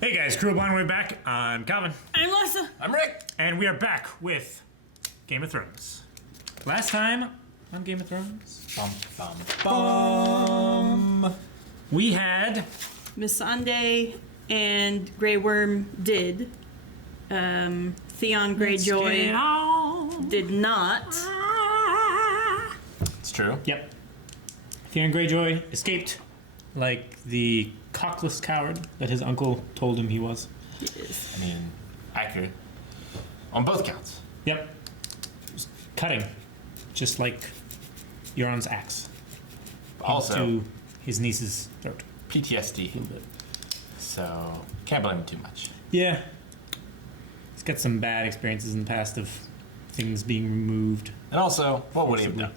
Hey guys, Crew of One, we're back. I'm Calvin. I'm Lessa. I'm Rick. And we are back with Game of Thrones. Last time on Game of Thrones, we had Missandei and Grey Worm did. Theon Greyjoy did not. It's true. Yep. Theon Greyjoy escaped like the cockless coward that his uncle told him he was. Yes. I mean, accurate. On both counts. Yep. Just cutting. Just like Euron's axe. Also, into his niece's throat. PTSD. A little bit. So, can't blame him too much. Yeah. He's got some bad experiences in the past of things being removed. And also, what would he have done?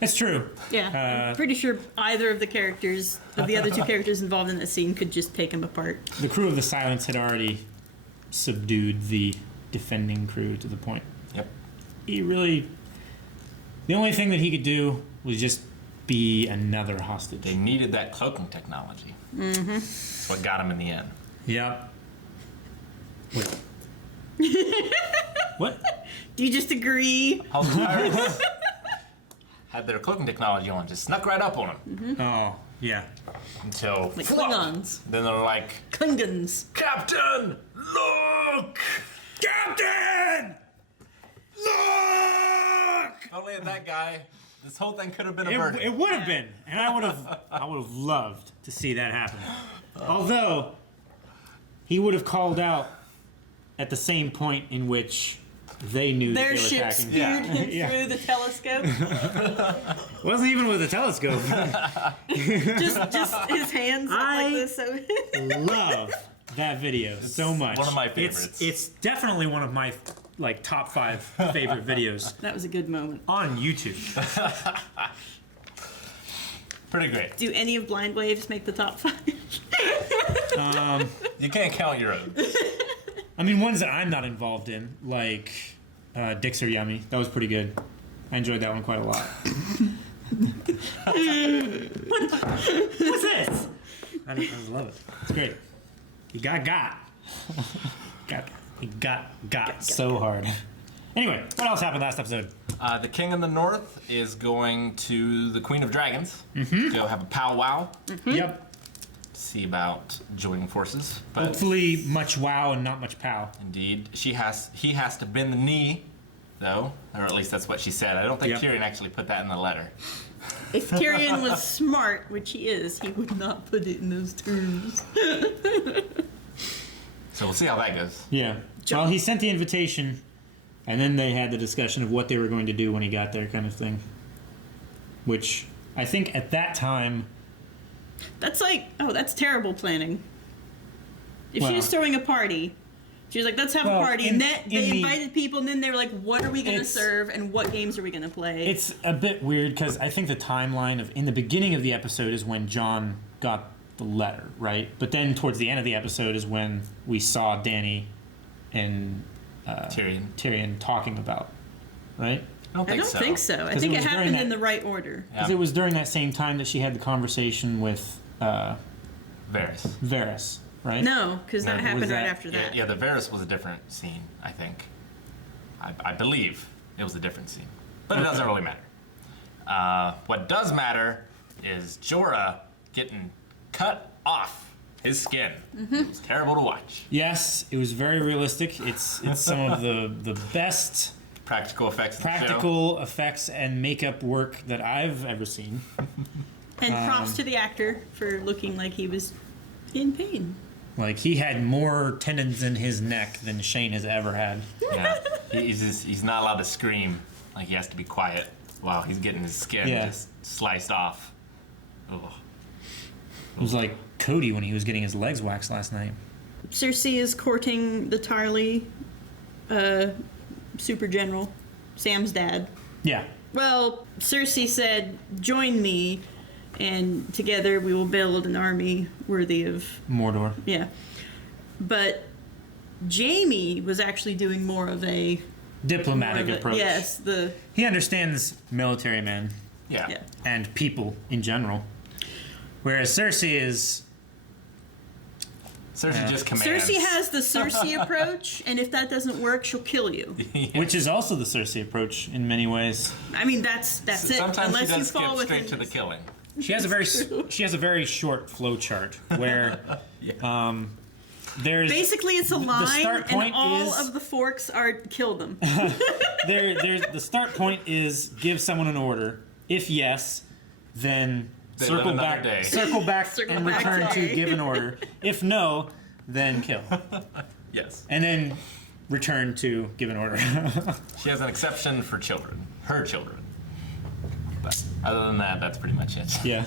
It's true. Yeah, I'm pretty sure either of the characters, of the other two characters involved in that scene, could just take him apart. The crew of the Silence had already subdued the defending crew to the point. Yep. He really... The only thing that he could do was just be another hostage. They needed that cloaking technology. Mm-hmm. That's what got him in the end. Yep. Wait. What? Do you just agree? How the pirates had their cloaking technology on, just snuck right up on him. Mm-hmm. Oh, yeah. Until... Like flop. Klingons. Then they're like... Klingons. Captain! Look! Captain! Look! If only had that guy, this whole thing could have been averted. It would have been, and I would have loved to see that happen. Although he would have called out at the same point in which they knew Their that they were ship attacking. speared him Yeah. through the telescope. Wasn't even with a telescope. just his hands up like this. So Love that video so much. one of my favorites. It's definitely one of my top 5 favorite videos that was a good moment. on YouTube. Pretty great. Do any of Blind Waves make the top 5? You can't count your own. I mean, ones that I'm not involved in, like Dicks Are Yummy. That was pretty good. I enjoyed that one quite a lot. What's this? I just love it. It's great. He got. He got so hard. Anyway, what else happened last episode? The King in the North is going to the Queen of Dragons to go have a powwow. Yep. See about joining forces. But Hopefully much wow and not much pow. indeed, he has to bend the knee, though, or at least that's what she said. I don't think Yep. Tyrion actually put that in the letter. If Tyrion was smart, which he is, he would not put it in those terms. So we'll see how that goes. Yeah. Well, he sent the invitation, and then they had the discussion of what they were going to do when he got there, kind of thing. Which I think at that time. That's like, oh, that's terrible planning. If Well- she was throwing a party, she was like, let's have a party. And then they invited people, and then they were like, what are we going to serve, and what games are we going to play? It's a bit weird because I think the timeline of in the beginning of the episode is when Jon got the letter, right? But then towards the end of the episode is when we saw Dany and Tyrion talking about, right? I don't I don't think so. I 'Cause think it it was during happened that- in the right order. Because it was during that same time that she had the conversation with Varys. Varys, right? No, because that Was happened right that- after that. Yeah, the Varys was a different scene, I think. I believe it was a different scene. But it doesn't really matter. What does matter is Jorah getting cut off his skin. It was terrible to watch. Yes, it was very realistic. It's some of the best Practical effects in the show. practical effects and makeup work that I've ever seen. And props to the actor for looking like he was in pain. Like, he had more tendons in his neck than Shane has ever had. Yeah, he's not allowed to scream. Like, he has to be quiet while he's getting his skin just sliced off. Ugh. It was like Cody when he was getting his legs waxed last night. Cersei is courting the Tarly super general, Sam's dad. Yeah. Well, Cersei said, join me, and together we will build an army worthy of... Mordor. Yeah. But Jaime was actually doing more of a... Diplomatic approach. Yes, He understands military men Yeah. and people in general. Whereas Cersei is Cersei just commands. Cersei has the Cersei approach, and if that doesn't work, she'll kill you. Yes. Which is also the Cersei approach in many ways. I mean, that's it. Sometimes Unless she you does fall skip straight within to the killing. She has a very short flow chart where there's Basically, it's a line, start point and all is- of the forks are kill them. there's the start point is give someone an order. If yes, then They circle live another back, day. circle back, Circle and back return day. to give an order. If no, then kill, Yes. and then return to give an order. She has an exception for children. Her children. But other than that, that's pretty much it. Yeah.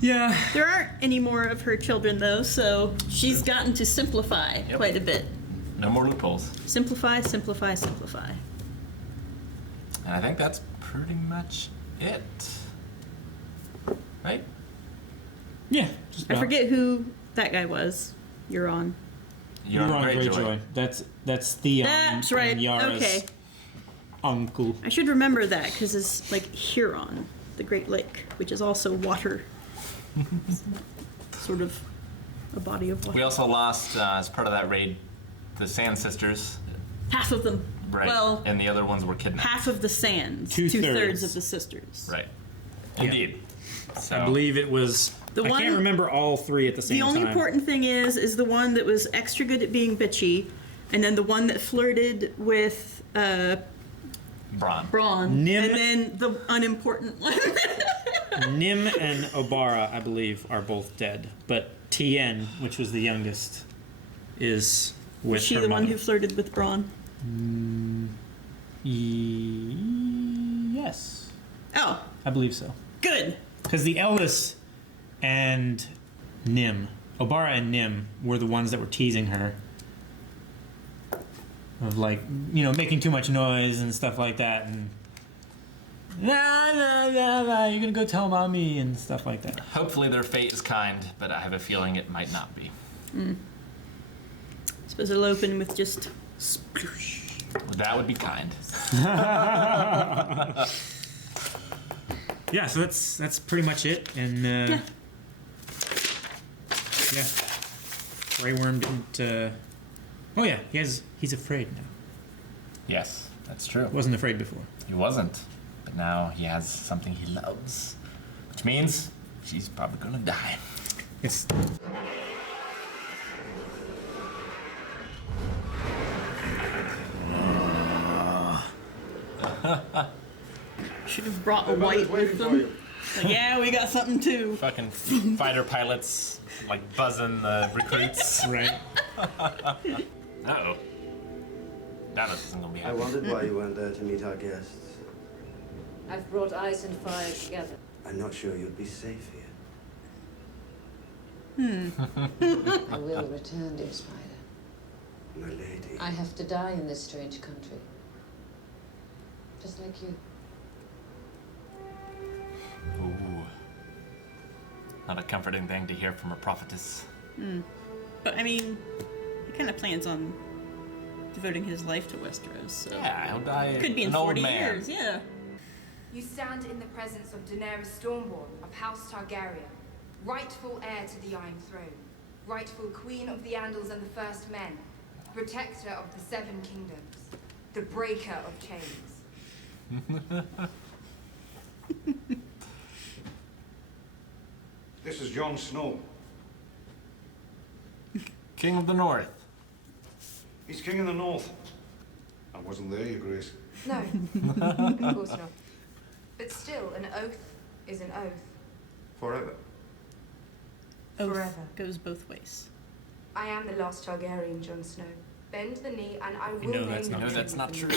Yeah. There aren't any more of her children, though, so she's gotten to simplify Yep. quite a bit. No more loopholes. Simplify, simplify, simplify. And I think that's pretty much it. Right? Yeah. Just I about. forget who that guy was. You're on. You're on Greyjoy. That's Theon. That's right. And Yara's Okay. uncle. I should remember that because it's like Huron, the Great Lake, which is also water. Sort of a body of water. We also lost, as part of that raid, the Sand Sisters. Half of them. Right. Well, And the other ones were kidnapped. half of the Sands. Two-thirds. Two-thirds of the sisters. Right. Indeed. So, I believe it was. The I one- can't remember all three at the same The only time. important thing is the one that was extra good at being bitchy, and then the one that flirted with Bran. Braun, Nim- and then the unimportant one. Nim and Obara, I believe, are both dead, but Tien, which was the youngest, is with Was she her the one mother. who flirted with Braun? Yes, Oh, I believe so. good. Because the Ellis and Nim, Obara and Nim, were the ones that were teasing her. Of like, making too much noise and stuff like that, and you're gonna go tell mommy and stuff like that. Hopefully their fate is kind, but I have a feeling it might not be. Suppose it'll open with just sploosh. That would be kind. Yeah, so that's pretty much it, and yeah, Grey Worm didn't. Oh yeah, he's afraid now. Yes, that's true. Wasn't afraid before. He wasn't, but now he has something he loves, which means she's probably gonna die. It's Should have brought a white with them. Like, yeah, we got something too. Fucking fighter pilots, like buzzing the recruits. right. Uh-oh. Dallas isn't gonna be I happy. wondered why you weren't there to meet our guests. I've brought ice and fire together. I'm not sure you'd be safe here. I will return, dear Spider. My lady. I have to die in this strange country. Just like you. Ooh. Not a comforting thing to hear from a prophetess. But I mean, he kind of plans on devoting his life to Westeros, so Yeah, he'll die could be in an old 40 man. years. Yeah. You stand in the presence of Daenerys Stormborn of House Targaryen, rightful heir to the Iron Throne, rightful Queen of the Andals and the First Men, protector of the Seven Kingdoms, the breaker of chains. This is Jon Snow. King of the North. He's king in the north. I wasn't there, Your Grace. No, of course not. But still, an oath is an oath. Forever. Oath Forever. goes both ways. I am the last Targaryen, Jon Snow. Bend the knee and I will know name that's the not No, true. that's not true.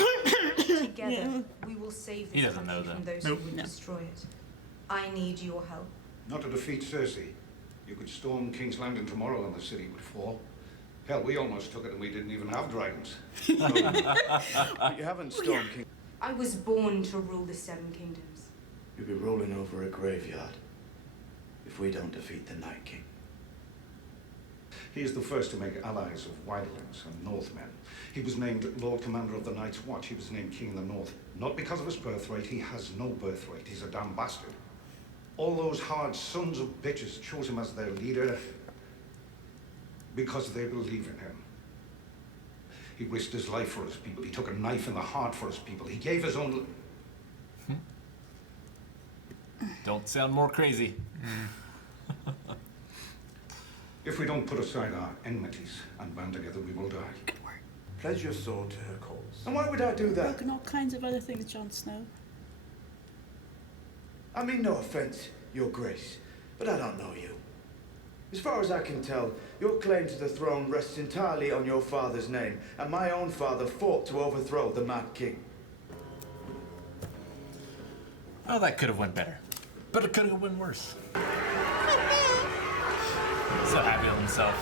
Together, Yeah. we will save He this doesn't know country that. from those Nope. who would No. destroy it. I need your help. Not to defeat Cersei. You could storm King's Landing tomorrow and the city would fall. Hell, we almost took it and we didn't even have dragons. But you haven't stormed King. I was born to rule the Seven Kingdoms. You'll be rolling over a graveyard if we don't defeat the Night King. He is the first to make allies of wildlings and Northmen. He was named Lord Commander of the Night's Watch. He was named King of the North. Not because of his birthright. He has no birthright. He's a damn bastard. All those hard sons of bitches chose him as their leader because they believe in him. He risked his life for his people. He took a knife in the heart for his people. He gave his own... Don't sound more crazy. If we don't put aside our enmities and band together, we will die. Pledge your sword to her cause. And why would I do that? Broken all kinds of other things, Jon Snow. I mean no offense, Your Grace, but I don't know you. As far as I can tell, your claim to the throne rests entirely on your father's name, and my own father fought to overthrow the Mad King. Oh, that could have went better. But it could have went worse. So happy with himself.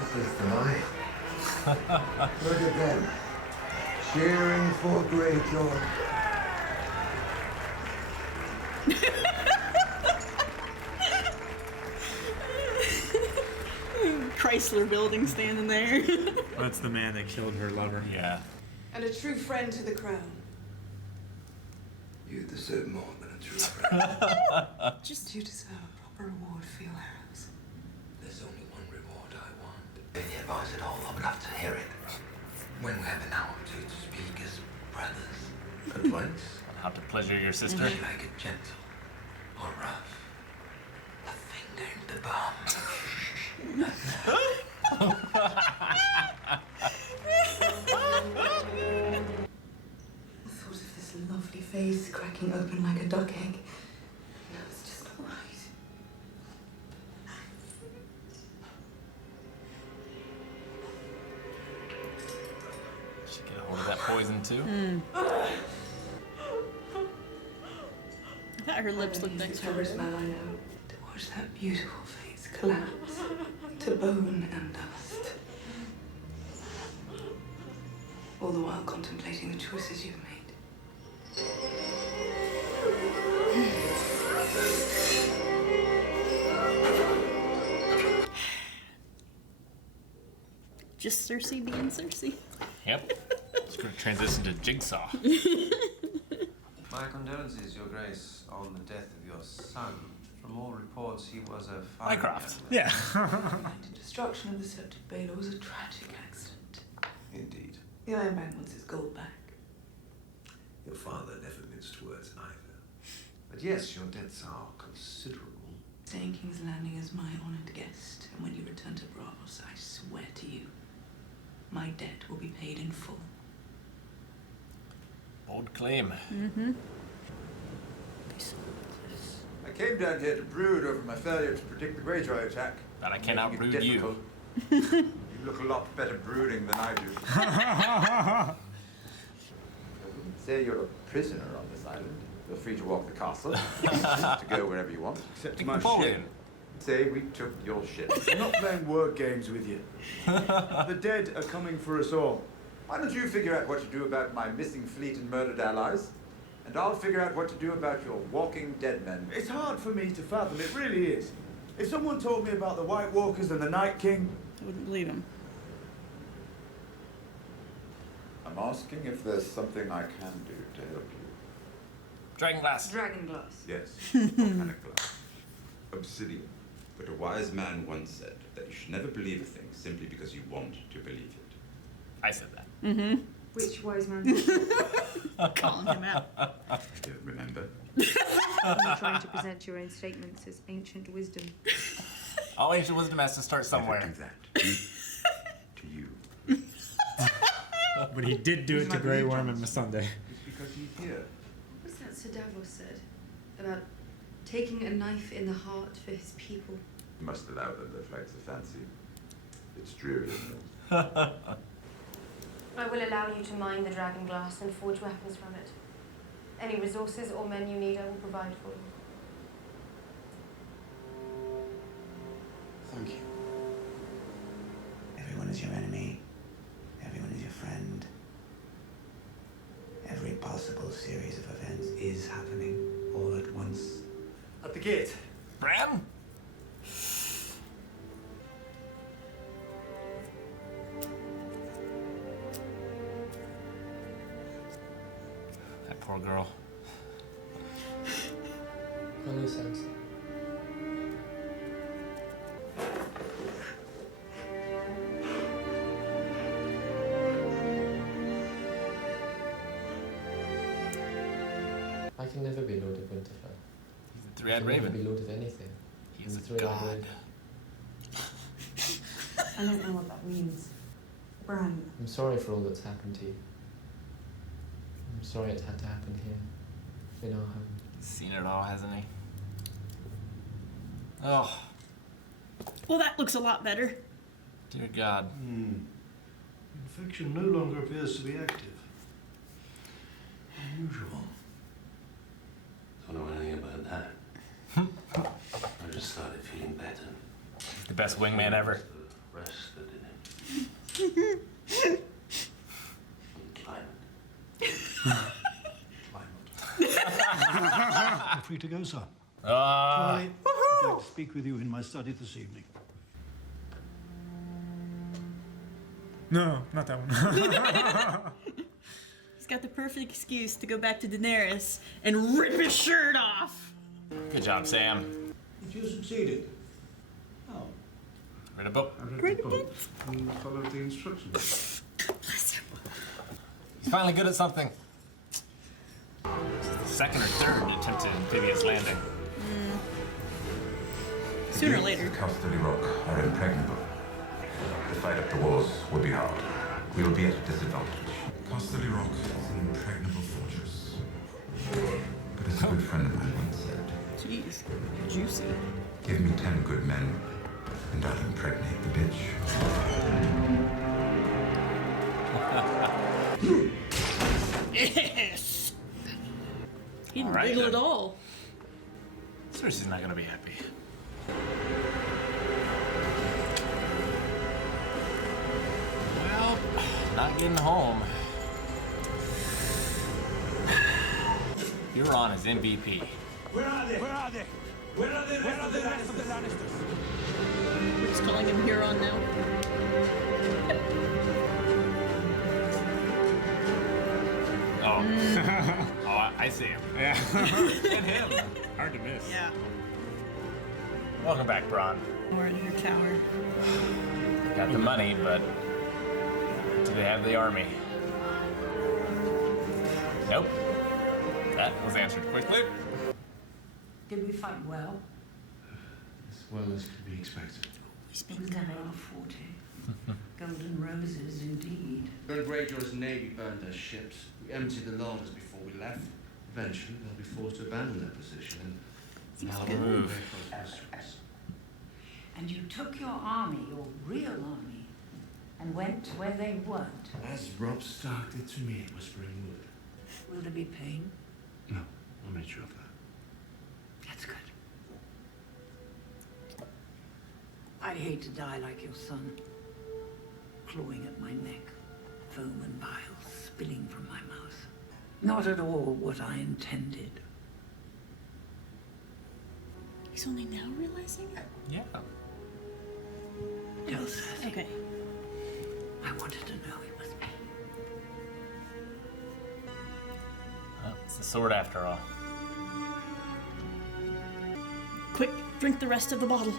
This is the night. Look at them, cheering for Greyjoy. Chrysler building standing there. That's the man that killed her lover. Yeah. And a true friend to the crown. You deserve more than a true friend. You deserve a proper reward for your arrows. There's only one reward I want. Any advice at all, I would love to hear it. When we have an hour or two to speak as brothers. Advice? On how to pleasure your sister. Would you like it gentle or rough? A finger in the bum. The thought of this lovely face cracking open like a duck egg. No, it's just not right. Should get a hold of that poison too. I thought her lips looked like He's the cleverest man I know. To watch that beautiful face collapse to bone and dust. All the while contemplating the choices you've made. just Cersei being Cersei. Yep. It's going to transition to Jigsaw. My condolences, Your Grace, on the death of your son. From all reports, he was a fine Mycroft. Yeah. The destruction of the Septic Baylor was a tragic accident. Indeed. The Iron Man wants his gold back. Your father never minced words either. But yes, your debts are considerable. Staying King's Landing as my honored guest, and when you return to Bravos, I swear to you, my debt will be paid in full. Bold claim. Mm-hmm. I came down here to brood over my failure to predict the Greyjoy attack. But I cannot Making it brood you. difficult. You look a lot better brooding than I do. I wouldn't say you're a prisoner on this island. Feel free to walk the castle, to go wherever you want, except to my ship. Say we took your ship. I'm not playing word games with you. The dead are coming for us all. Why don't you figure out what to do about my missing fleet and murdered allies? And I'll figure out what to do about your walking dead men. It's hard for me to fathom, it really is. If someone told me about the White Walkers and the Night King, I wouldn't believe him. I'm asking if there's something I can do to help you. Dragon glass. Dragon glass. Yes. What kind of glass? Obsidian. But a wise man once said that you should never believe a thing simply because you want to believe it. I said that. Mm-hmm. Which wise man? Calling him out. I don't remember. You're trying to present your own statements as ancient wisdom. All ancient wisdom has to start somewhere. Never do that. To you. But he did do it to Grey Worm and Missandei. It's because he's here. What was that Sir Davos said about taking a knife in the heart for his people? You must allow them their flags of fancy. It's dreary, isn't it? I will allow you to mine the dragon glass and forge weapons from it. Any resources or men you need, I will provide for you. Thank you. Everyone is your enemy. Everyone is your friend. Every possible series of events is happening all at once. at the gate. Bran? That poor girl. loose ends. I can never be Lord of Winterfell. He's a three-eyed I can raven. never be Lord of anything. He's I'm a three-eyed god. raven. I don't know what that means. Bran. I'm sorry for all that's happened to you. I'm sorry it had to happen here, in our home. He's seen it all, hasn't he? Oh, Well, that looks a lot better. dear God. Infection no longer appears to be active. Unusual. Don't know anything about that. I just started feeling better. The best wingman ever. The rest that in him. You're free to go, sir. Charlie, I'd like to speak with you in my study this evening. No, not that one. He's got the perfect excuse to go back to Daenerys and rip his shirt off. Good job, Sam. If you succeeded. Oh. Read a book. I read the book and followed the instructions. He's finally good at something. This is the second or third attempted amphibious landing. Sooner or later. Casterly Rock are impregnable. The fight up the walls will be hard. We will be at a disadvantage. Casterly Rock is an impregnable fortress. But as a good friend of mine once said, Jeez, juicy. give me 10 good men, and I'll impregnate the bitch. Yes! He didn't Alright, wiggle then. at all. Cersei's not gonna be happy. Well, not getting home. Euron is MVP. Where are they? Where are they? Where are the rest of the Lannisters? We're just calling him Huron now. Oh. Oh, I see him. Yeah. And him. Hard to miss. Yeah. Welcome back, Bran. Or in her tower. Got the money, but do they have the army? Nope. That was answered quickly. Did we fight well? As well as could be expected. We was never our forte. Golden roses, indeed. When Greyjaw's navy burned their ships, we emptied the larders before we left. Eventually, they'll be forced to abandon their position and harbor good. very close Westeros. And you took your army, your real army, and went where they weren't. As Robb Stark did to me at Whispering Wood. Will there be pain? No, I made sure of that. That's good. I'd hate to die like your son, clawing at my neck, foam and bile spilling from my mouth. Not at all what I intended. He's only now realizing it? Yeah. Tell Cersei. Okay. I wanted to know it was me. Well, it's the sword after all. Quick, drink the rest of the bottle.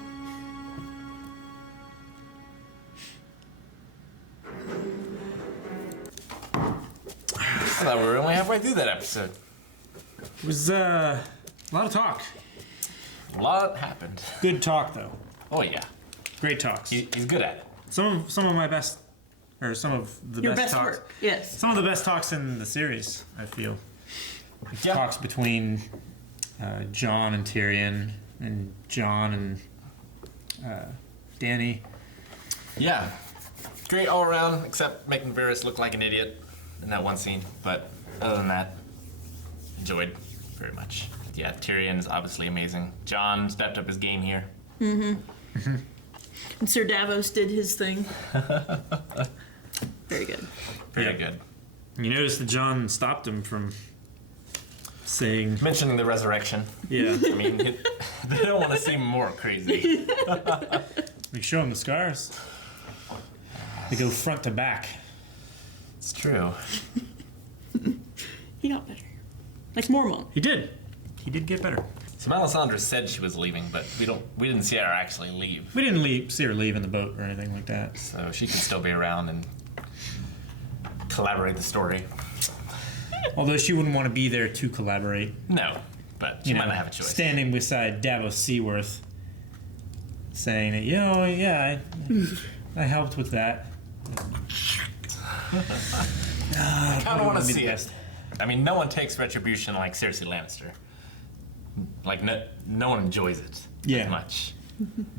I thought we were only halfway through that episode. It was a lot of talk. A lot happened. Good talk, though. Oh yeah. Great talks. He's good at it. Some of my best, or some of the Your best best talks. work, yes. Some of the best talks in the series, I feel. Yeah. Talks between Jon and Tyrion, and Jon and Dany. Yeah. Great all around, except making Varys look like an idiot in that one scene. But other than that, enjoyed very much. Yeah, Tyrion is obviously amazing. Jon stepped up his game here. Mm-hmm. And Sir Davos did his thing. Very good. Very good. You notice that Jon stopped him from saying... Mentioning the resurrection. Yeah. I mean, they don't want to seem more crazy. We show him the scars. They go front to back. It's true. He got better. Like Mormont. He did. He did get better. So Melisandre said she was leaving, but we didn't see her actually leave. We didn't see her leave in the boat or anything like that. So she could still be around and collaborate the story. Although she wouldn't want to be there to collaborate. No, but she might not have a choice. Standing beside Davos Seaworth, saying that, I helped with that. I kind of want to see it. I mean, no one takes retribution like Cersei Lannister. Like, no one enjoys it as much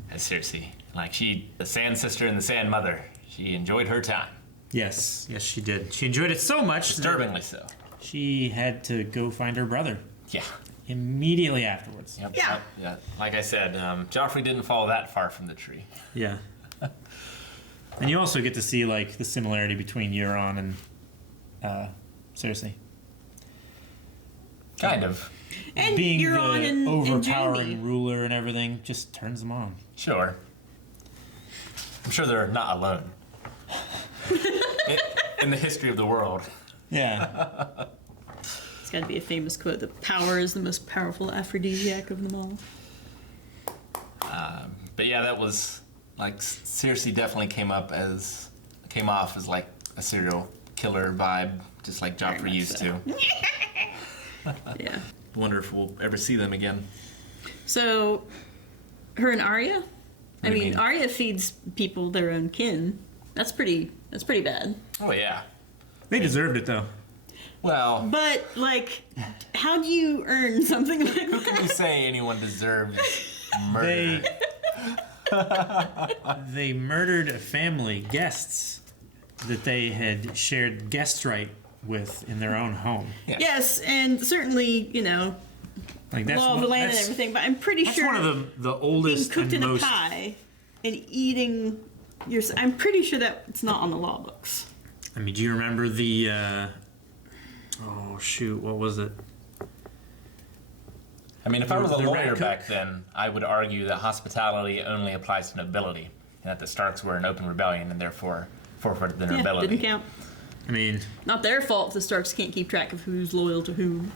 as Cersei. Like, the Sand Sister and the Sand Mother, she enjoyed her time. Yes, she did. She enjoyed it so much. Disturbingly so. She had to go find her brother. Yeah. Immediately afterwards. Yep, yeah. Like I said, Joffrey didn't fall that far from the tree. Yeah. And you also get to see, like, the similarity between Euron and Cersei. Kind of. And being Euron the and overpowering Jaime. ruler and everything just turns them on. Sure. I'm sure they're not alone. In the history of the world. Yeah. It's got to be a famous quote: "The power is the most powerful aphrodisiac of them all." But yeah, that was like Cersei definitely came off as like a serial killer vibe, just like Joffrey used to. Yeah. Wonder if we'll ever see them again. So, her and Arya. What do you mean? Arya feeds people their own kin. That's pretty bad. Oh yeah. They deserved it though. Well, but like, how do you earn something like who that? can you say anyone deserves murder? They murdered family guests that they had shared guest right with in their own home. Yeah. Yes, and certainly, Like that's law of the land and everything, but I'm pretty that's sure one of the oldest being cooked and in most a pie and eating I'm pretty sure that it's not on the law books. I mean, do you remember the oh shoot, what was it? I mean, if I was a The rat lawyer cook? back then, I would argue that hospitality only applies to nobility, and that the Starks were in open rebellion and therefore forfeited their nobility. Didn't count. I mean, Not their fault if the Starks can't keep track of who's loyal to whom.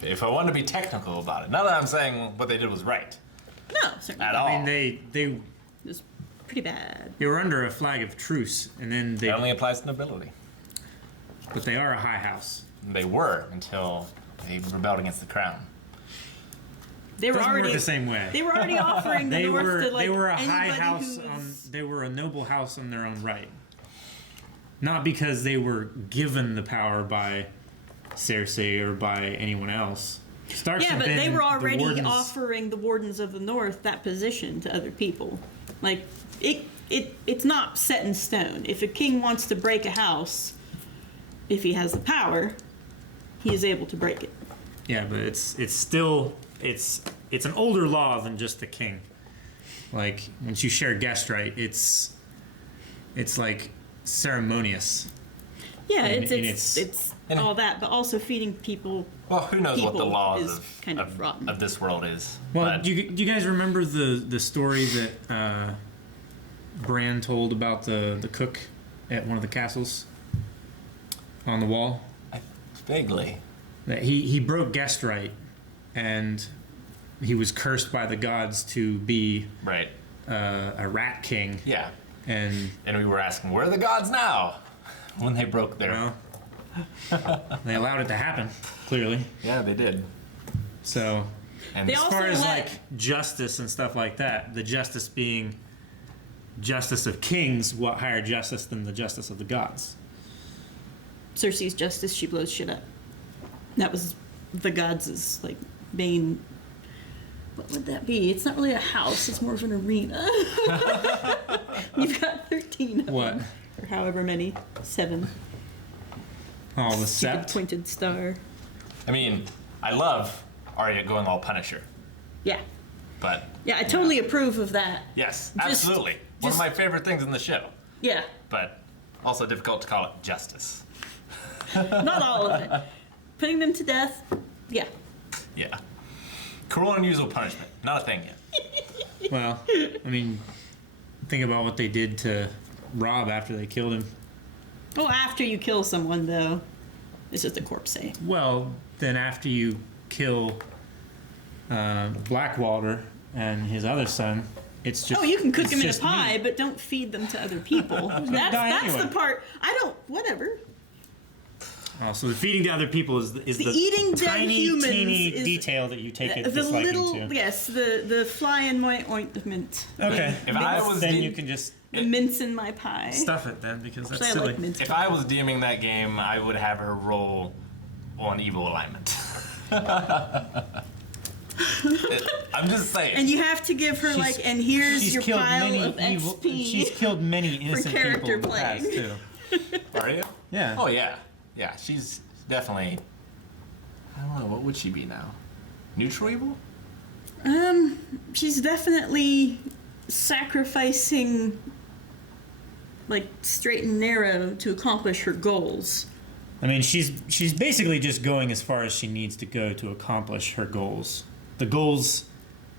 If I want to be technical about it, not that I'm saying what they did was right No, certainly. at all. I mean, they It's pretty bad. were under a flag of truce, and then It only applies to nobility. but they are a high house. They were until they rebelled against the crown. They were Doesn't already work the same way. They were already offering the North to like they were a high anybody house who was... they were a noble house in their own right. Not because they were given the power by Cersei or by anyone else. Starks Yeah, have but been they were the already wardens- offering the Wardens of the North that position to other people. Like it's not set in stone. If a king wants to break a house, if he has the power, he is able to break it. Yeah, but it's still it's an older law than just the king. Like once you share guest right, it's like ceremonious. Yeah, And it's all that, but also feeding people. Well, who knows what the people laws is kind of rotten. of this world is. Well, but do you guys remember the story that Bran told about the cook at one of the castles on the wall? Vaguely. That he broke guest right, and he was cursed by the gods to be right a rat king. Yeah. And we were asking, where are the gods now? When they broke their... they allowed it to happen, clearly. Yeah, they did. So, And They as also far as let- like justice and stuff like that, the justice being justice of kings, what higher justice than the justice of the gods? Cersei's justice, she blows shit up. That was the gods' like main. What would that be? It's not really a house. It's more of an arena. You've got 13 of What? them, or however many. 7. Oh, the Stupid sept. pointed star. I mean, I love Arya going all Punisher, Yeah. but Yeah, I totally approve of that. yes, Just- absolutely. One of my favorite things in the show, Yeah. but also difficult to call it justice. Not all of it. Putting them to death. Yeah. Yeah. Cruel and unusual punishment. Not a thing yet. Well, I mean, think about what they did to Robb after they killed him. Well, after you kill someone, though, it's just a corpse. Well, then after you kill Blackwater and his other son, it's just. Oh, you can cook it's them in a just pie, meat. but don't feed them to other people. die that's anyway. the part. I don't. Whatever. Oh, so the feeding to other people is the eating dead tiny, humans teeny is detail that you take a the disliking little to. yes, the fly in my ointment. Okay. If I was then you can just the mince in my pie. stuff it then because that's Actually, I silly. like mince If pie. I was DMing that game, I would have her roll on evil alignment. I'm just saying. And you have to give her and here's she's your killed pile many of evil, XP. She's killed many innocent people character in the past playing. too. Are you? Yeah. Oh yeah. Yeah. She's definitely. I don't know. What would she be now? Neutral evil? She's definitely sacrificing straight and narrow to accomplish her goals. I mean, she's basically just going as far as she needs to go to accomplish her goals. The goals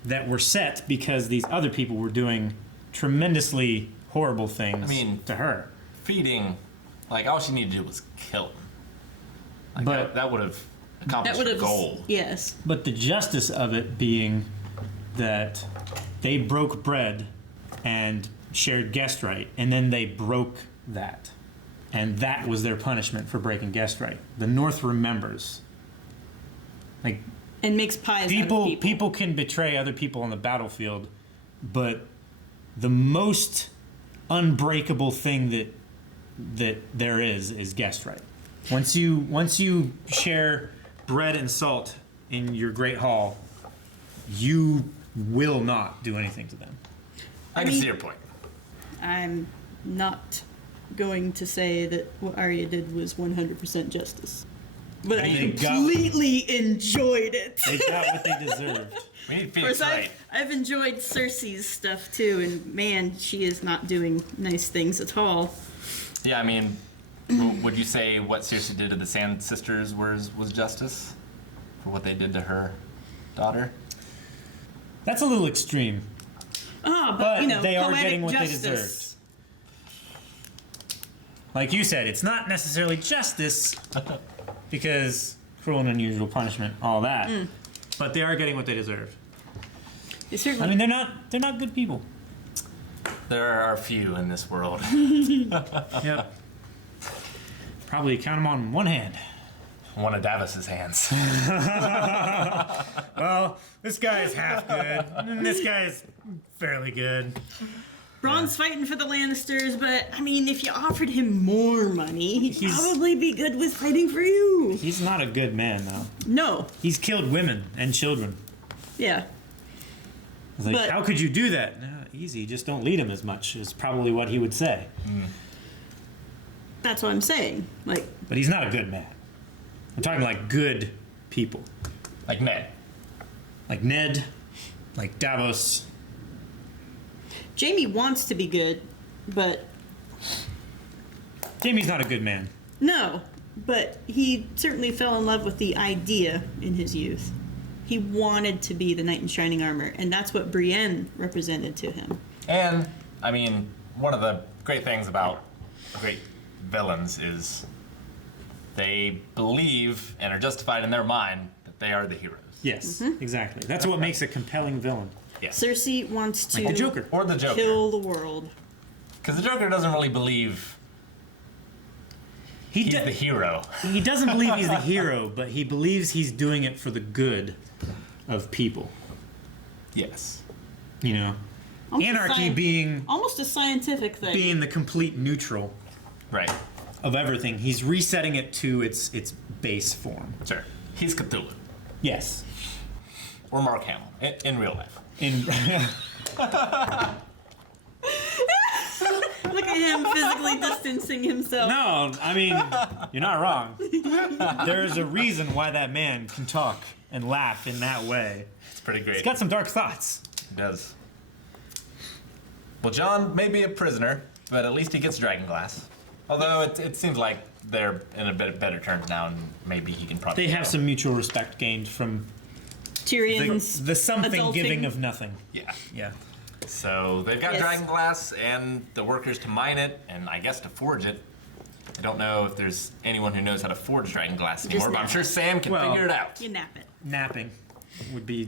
that were set because these other people were doing tremendously horrible things to her. Feeding, all she needed to do was kill him. But that would have accomplished her goal. Yes. But the justice of it being that they broke bread and shared guest right, and then they broke that. And that was their punishment for breaking guest right. The North remembers. And makes pies people, out of people can betray other people on the battlefield, but the most unbreakable thing that there is guest right. Once you share bread and salt in your great hall, you will not do anything to them. I can see your point. I'm not going to say that what Arya did was 100% justice. But I completely enjoyed it. They got what they deserved. We need Of course, I've enjoyed Cersei's stuff too, and man, she is not doing nice things at all. Yeah, I mean, would you say what Cersei did to the Sand Sisters was justice for what they did to her daughter? That's a little extreme. But they are poetic getting what justice. they deserved. Like you said, it's not necessarily justice because cruel and unusual punishment, all that. But they are getting what they deserve. They certainly. I mean, they're not good people. There are few in this world. Yep. Probably count them on one hand. One of Davos's hands. Well, this guy is half good, and this guy is fairly good. Bron's fighting for the Lannisters, but I mean, if you offered him more money, he'd probably be good with fighting for you. He's not a good man, though. No. He's killed women and children. Yeah. It's like, But- how could you do that? No, easy, just don't lead him as much, is probably what he would say. That's what I'm saying. Like, But he's not a good man. I'm talking like good people. Like Ned. Like Ned, like Davos. Jaime wants to be good, but Jaime's not a good man. no. But he certainly fell in love with the idea in his youth. He wanted to be the knight in shining armor, and that's what Brienne represented to him. And, I mean, one of the great things about great villains is they believe and are justified in their mind that they are the heroes. Yes, exactly. That's what makes a compelling villain. Yes. Cersei wants to Like the Joker. Or the Joker. kill the world. Because the Joker doesn't really believe he's the hero. He doesn't believe he's the hero, but he believes he's doing it for the good of people. Yes. You know? Almost Anarchy being almost a scientific thing. being the complete neutral Right. of everything. He's resetting it to its base form. Sure. He's Cthulhu. Yes. Or Mark Hamill in real life. Look at him physically distancing himself. No, I mean, you're not wrong. There's a reason why that man can talk and laugh in that way. It's pretty great. He's got some dark thoughts. He does. Well, Jon may be a prisoner, but at least he gets dragon glass. Although it seems like they're in a bit better terms now, and maybe he can probably. They have some mutual respect gained from Tyrion's the something adulting. giving of nothing. Yeah. Yeah. So they've got Yes. dragon glass and the workers to mine it, and I guess to forge it. I don't know if there's anyone who knows how to forge dragon glass anymore, but I'm sure Sam can figure it out. You nap it. Napping would be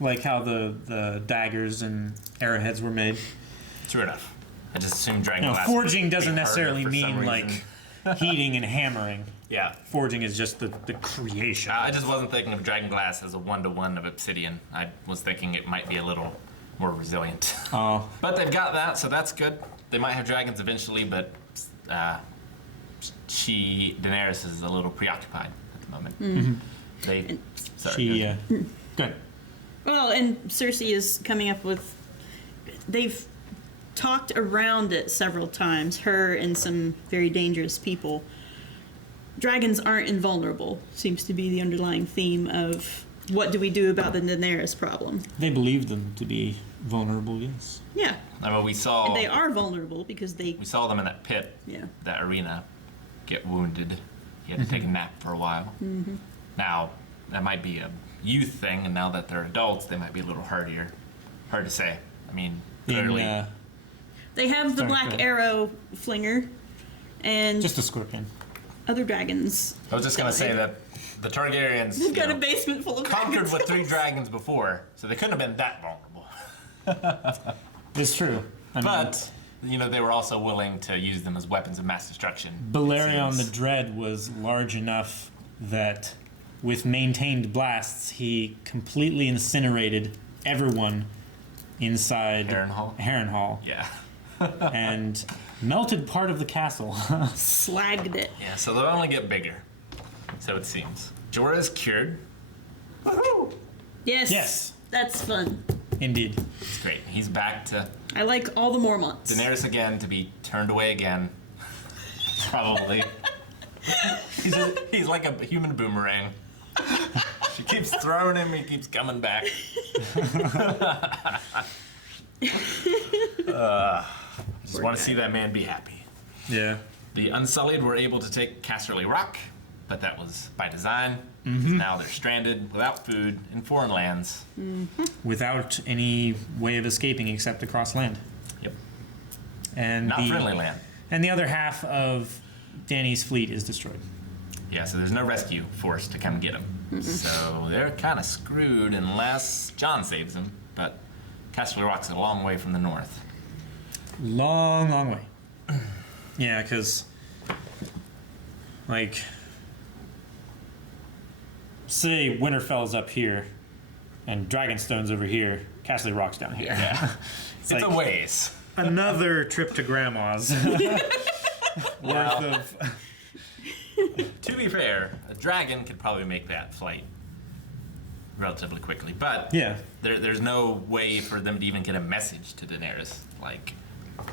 like how the daggers and arrowheads were made. True enough. I just assumed dragon No, glass. forging would doesn't be necessarily harder for some mean like reason. heating and hammering. Yeah. Forging is just the creation. I just wasn't thinking of dragon glass as a 1-to-1 of obsidian. I was thinking it might be a little more resilient. Oh. But they've got that, so that's good. They might have dragons eventually, but Daenerys is a little preoccupied at the moment. They, sorry. Good. Well, and Cersei is coming up with. They've talked around it several times. Her and some very dangerous people. Dragons aren't invulnerable. Seems to be the underlying theme of what do we do about the Daenerys problem. They believe them to be vulnerable. Yes. Yeah. I mean, we saw. And they are vulnerable because they. We saw them in that pit. Yeah. That arena, get wounded. He had to take a nap for a while. Mm-hmm. Now, that might be a youth thing, and now that they're adults, they might be a little hardier. Hard to say. I mean, clearly. They have the Sorry, black go ahead. arrow flinger, and Just a scorpion. other dragons. I was just gonna say that the Targaryens They've got a basement full of conquered dragons. with 3 dragons before, so they couldn't have been that vulnerable. It's true. But they were also willing to use them as weapons of mass destruction. Balerion the Dread was large enough that with maintained blasts, he completely incinerated everyone inside Harrenhal. Yeah. And melted part of the castle. Slagged it. Yeah, so they'll only get bigger. So it seems. Jorah's cured. Woohoo! Yes. Yes. That's fun. Indeed. It's great. He's back to I like all the Mormonts. Daenerys again, to be turned away again. Probably. He's like a human boomerang. She keeps throwing him, he keeps coming back. I just want to see that man be happy. Yeah. The Unsullied were able to take Casterly Rock, but that was by design. Mhm. Now they're stranded without food in foreign lands. Without any way of escaping except across land. Yep. And Not friendly land. And the other half of Dany's fleet is destroyed. Yeah, so there's no rescue force to come get them. So they're kind of screwed unless Jon saves them. But Casterly Rock's a long way from the north. Long, long way. Yeah, because, like, say Winterfell's up here and Dragonstone's over here, Casterly Rock's down here. Yeah. It's like a ways. Another trip to Grandma's. Well, worth of. To be fair, a dragon could probably make that flight relatively quickly. But Yeah. there's no way for them to even get a message to Daenerys. Like,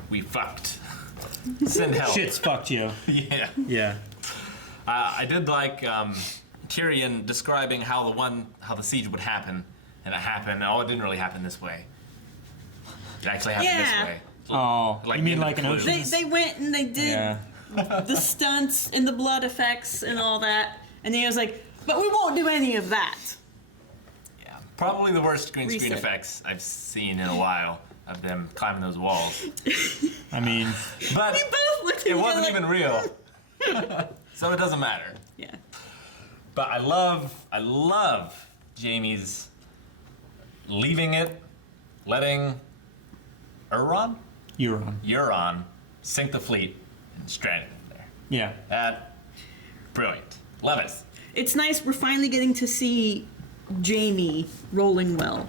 we fucked. Send help. Shit's fucked, yo. Yeah. Yeah. I did like Tyrion describing how the siege would happen, and it happened. Oh, it didn't really happen this way. It actually happened Yeah. this way. Oh, you mean like an ocean? They went and they did the stunts and the blood effects and all that, and then he was like, "But we won't do any of that." Probably the worst green screen Reset. effects I've seen in a while of them climbing those walls. I mean, but We both looked at it each wasn't other even real, so it doesn't matter. Yeah. But I love Jaime's leaving it, letting Euron sink the fleet and stranded him there. Yeah. That brilliant. Love it. It's nice. We're finally getting to see Jaime rolling well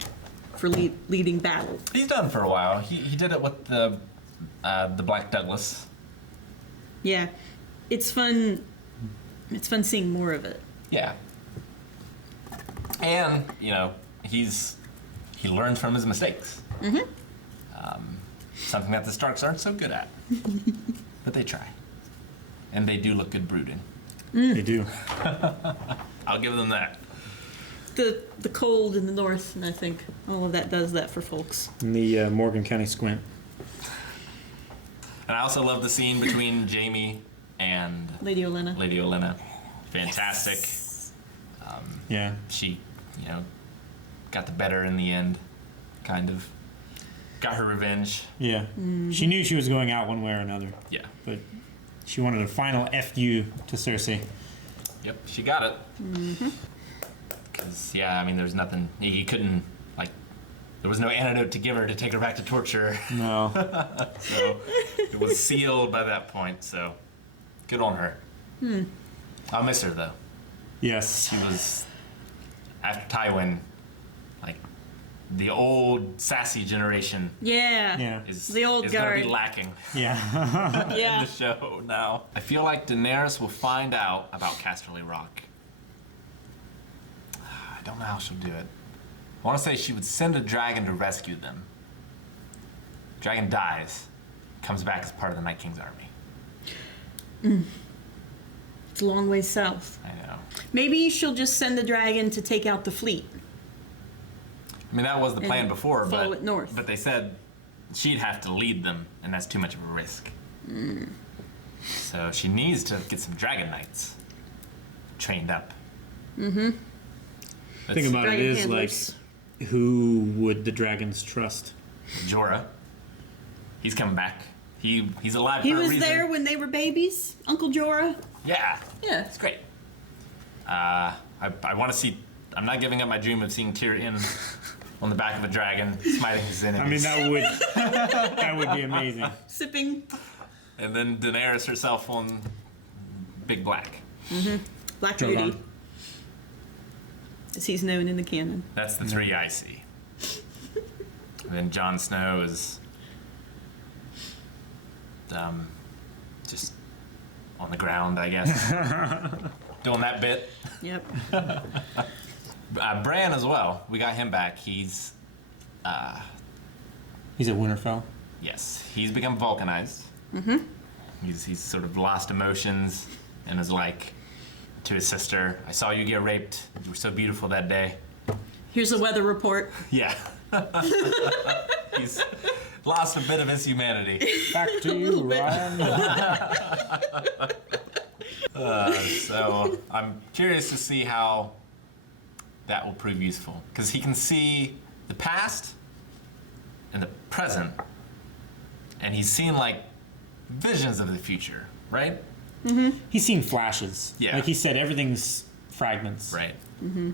for leading battle. He's done for a while. He did it with the Black Douglas. Yeah, it's fun. It's fun seeing more of it. Yeah. And, he learns from his mistakes. Mm-hmm. Something that the Starks aren't so good at. But they try. And they do look good brooding. They do. I'll give them that. The cold in the north, and I think all of that does that for folks. In the Morgan County Squint. And I also love the scene between Jaime and Lady Olenna. Fantastic. Yeah. She, got the better in the end, kind of. Got her revenge. Yeah. She knew she was going out one way or another. Yeah. But she wanted a final F you to Cersei. Yep, she got it. Mm-hmm. Because, there's nothing. He couldn't, there was no antidote to give her to take her back to torture. No. So it was sealed by that point. So good on her. I'll miss her though. Yes. She was after Tywin, like the old sassy generation. Yeah. Is the old is guard. gonna be lacking. Yeah. Yeah. In the show now. I feel like Daenerys will find out about Casterly Rock. I don't know how she'll do it. I want to say she would send a dragon to rescue them. Dragon dies, comes back as part of the Night King's army. It's a long way south. I know. Maybe she'll just send the dragon to take out the fleet. I mean, that was the plan And before, follow but it north. but they said she'd have to lead them, and that's too much of a risk. So she needs to get some dragon knights trained up. Mm-hmm. The thing about it Dragon is, handlers. like, who would the dragons trust? Jorah. He's coming back. He's alive He for a was reason. there when they were babies, Uncle Jorah. Yeah. Yeah. It's great. I want to see... I'm not giving up my dream of seeing Tyrion on the back of a dragon, smiting his enemies. I mean, that would be amazing. Sipping. And then Daenerys herself on Big Black. Mm-hmm. Black Beauty, as he's known in the canon. That's the three I see. And then Jon Snow is just on the ground, I guess. Doing that bit. Yep. Bran as well. We got him back. He's at Winterfell. Yes, he's become Vulcanized. Mm-hmm. He's sort of lost emotions and is like to his sister, I saw you get raped. You were so beautiful that day. Here's a weather report. Yeah. He's lost a bit of his humanity. Back to you, Ryan. So I'm curious to see how that will prove useful. Because he can see the past and the present. And he's seen like visions of the future, right? Mm-hmm. He's seen flashes. Yeah. Like he said, everything's fragments. Right. Mm-hmm.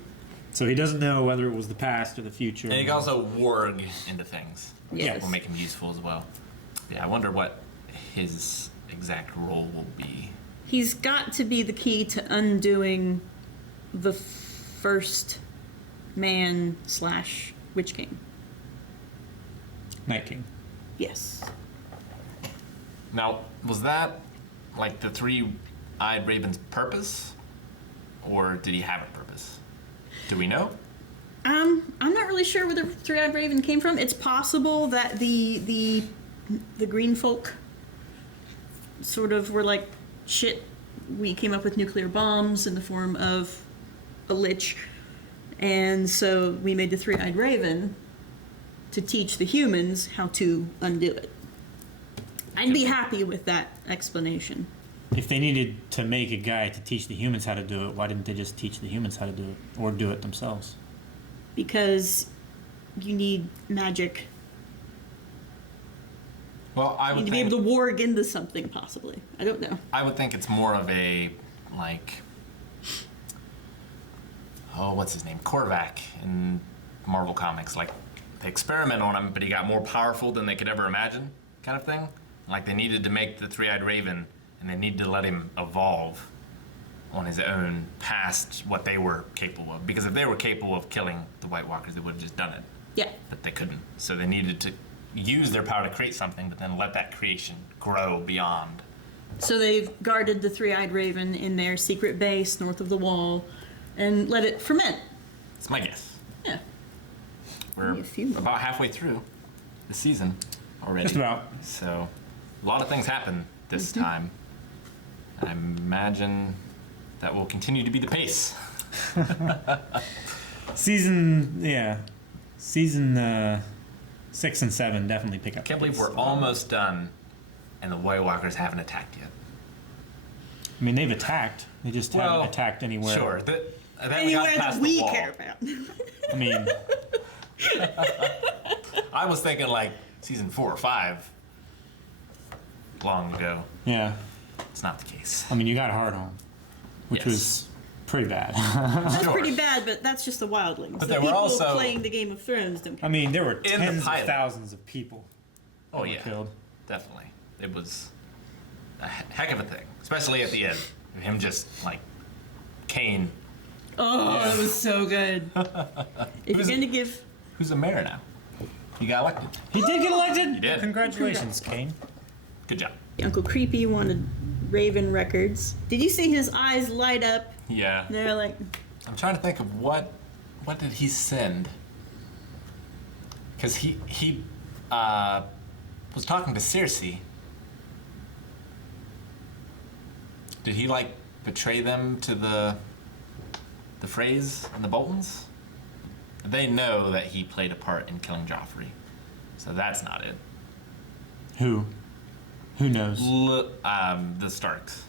So he doesn't know whether it was the past or the future. And he can also warg into things. Yes. Which will make him useful as well. Yeah, I wonder what his exact role will be. He's got to be the key to undoing the first man / Witch King. Night King. Yes. Now, was that like the three-eyed raven's purpose? Or did he have a purpose? Do we know? I'm not really sure where the three-eyed raven came from. It's possible that the green folk sort of were like, shit, we came up with nuclear bombs in the form of a lich, and so we made the three-eyed raven to teach the humans how to undo it. I'd be happy with that explanation. If they needed to make a guy to teach the humans how to do it, why didn't they just teach the humans how to do it? Or do it themselves? Because you need magic. Well, I You would need to be able to warg into something, possibly. I don't know. I would think it's more of a, like, what's his name? Korvac in Marvel Comics. Like, they experiment on him, but he got more powerful than they could ever imagine, kind of thing. Like, they needed to make the three-eyed raven, and they needed to let him evolve on his own past what they were capable of. Because if they were capable of killing the White Walkers, they would have just done it. Yeah. But they couldn't. So they needed to use their power to create something, but then let that creation grow beyond. So they've guarded the three-eyed raven in their secret base north of the wall and let it ferment. It's my guess. Yeah. We're about halfway through the season already. Just about. So a lot of things happen this time. I imagine that will continue to be the pace. Season 6 and 7 definitely pick up. I can't believe we're almost done and the White Walkers haven't attacked yet. I mean, they've attacked. They just haven't attacked anywhere. Sure. Anywhere that we care about. I mean, I was thinking like season 4 or 5 long ago. yeah. It's not the case. I mean, you got Hardhome, which Yes. was pretty bad. That's pretty bad, but that's just the wildlings. But the there were people also- playing the Game of Thrones don't I mean, there were In the tens of pilot. thousands of people that Oh were yeah, killed. definitely. It was a heck of a thing, especially at the end. Him just like Kane. Oh, that was so good. If you're going to give... Who's the mayor now? He got elected. He did get elected? He did. Congratulations, Kane. Good job. Uncle Creepy wanted Raven records. Did you see his eyes light up? Yeah. They're like... I'm trying to think of what did he send? Because he was talking to Cersei. Did he like betray them to the Freys and the Boltons? They know that he played a part in killing Joffrey, so that's not it. Who? Who knows? The Starks,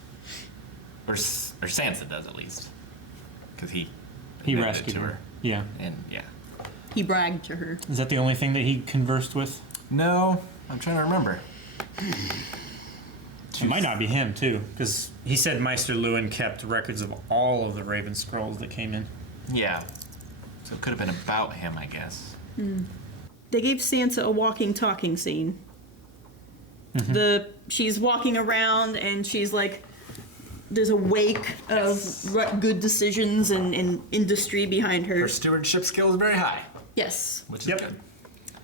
or Sansa does at least, because he admitted rescued to her. Yeah. And yeah. He bragged to her. Is that the only thing that he conversed with? No, I'm trying to remember. It might not be him, too, because he said Maester Lewin kept records of all of the Raven scrolls that came in. Yeah. So it could have been about him, I guess. They gave Sansa a walking, talking scene. Mm-hmm. She's walking around and she's like, there's a wake of good decisions and industry behind her. Her stewardship skill is very high. Yes. Which is good.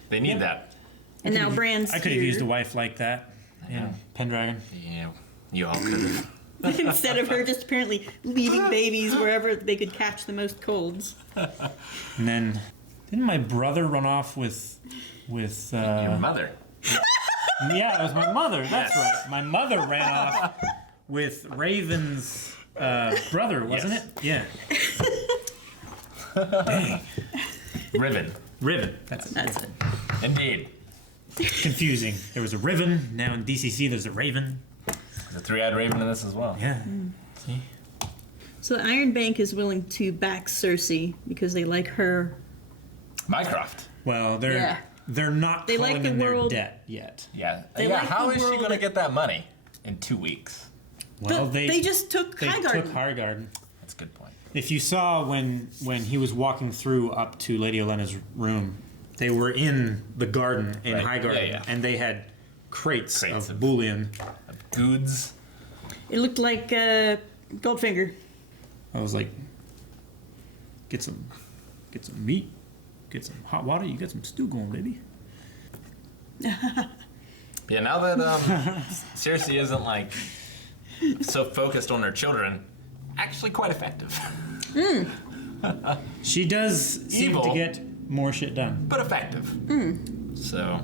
They need that. And now Bran's I could have here. used a wife like that in Pendragon. Yeah, you all could have. Instead of her just apparently leaving babies wherever they could catch the most colds. And then, didn't my brother run off with Your mother. Yeah, it was my mother. That's right. My mother ran off with Raven's brother, wasn't it? Yeah. Dang. Riven. That's it. Indeed. Confusing. There was a Riven. Now in DCC, there's a Raven. There's a three-eyed raven in this as well. Yeah. See? So the Iron Bank is willing to back Cersei because they like her. Mycroft. Well, they're not They calling like the in world- their debt yet. Yeah. They yeah. like How the is she world going to that- get that money in 2 weeks? Well, they just took they Highgarden. took Highgarden. That's a good point. If you saw when he was walking through up to Lady Olenna's room, they were in the garden in Right. Highgarden, Yeah. and they had crates of bullion. Goods. It looked like Goldfinger. I was like, get some meat, get some hot water. You got some stew going, baby. Yeah, now that Cersei isn't like so focused on her children, actually quite effective. She does seem Evil. to get more shit done. But effective. So.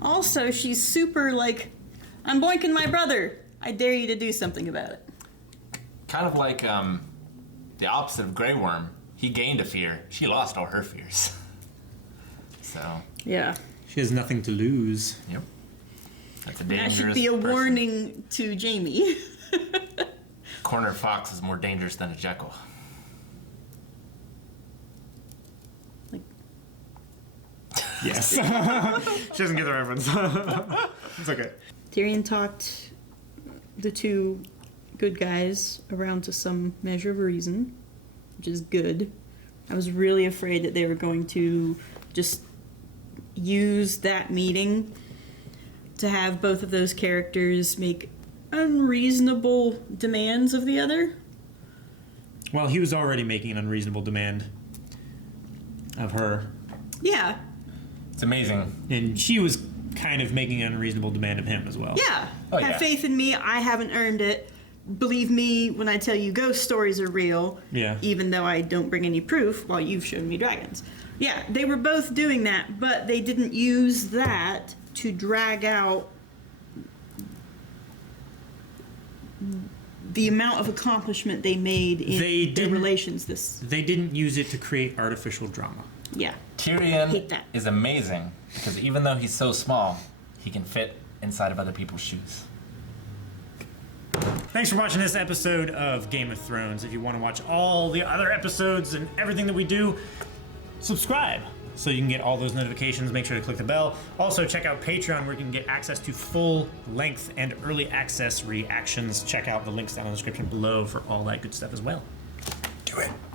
Also, she's super like, I'm boinking my brother. I dare you to do something about it. Kind of like the opposite of Grey Worm. He gained a fear. She lost all her fears. So. Yeah. She has nothing to lose. Yep. That's a That dangerous should be a person. warning to Jamie. Corner fox is more dangerous than a Jekyll. Yes. She doesn't get the reference. It's okay. Tyrion talked the two good guys around to some measure of reason, which is good. I was really afraid that they were going to just use that meeting to have both of those characters make unreasonable demands of the other. Well, he was already making an unreasonable demand of her. Yeah. It's amazing. And she was kind of making an unreasonable demand of him as well. Yeah. Oh, Have yeah. faith in me. I haven't earned it. Believe me when I tell you ghost stories are real. Yeah. Even though I don't bring any proof while you've shown me dragons. Yeah, they were both doing that, but they didn't use that to drag out the amount of accomplishment they made in their relations. They didn't use it to create artificial drama. Yeah. Tyrion Hate that. is amazing because even though he's so small, he can fit inside of other people's shoes. Thanks for watching this episode of Game of Thrones. If you want to watch all the other episodes and everything that we do, subscribe so you can get all those notifications. Make sure to click the bell. Also, check out Patreon where you can get access to full length and early access reactions. Check out the links down in the description below for all that good stuff as well. Do to it.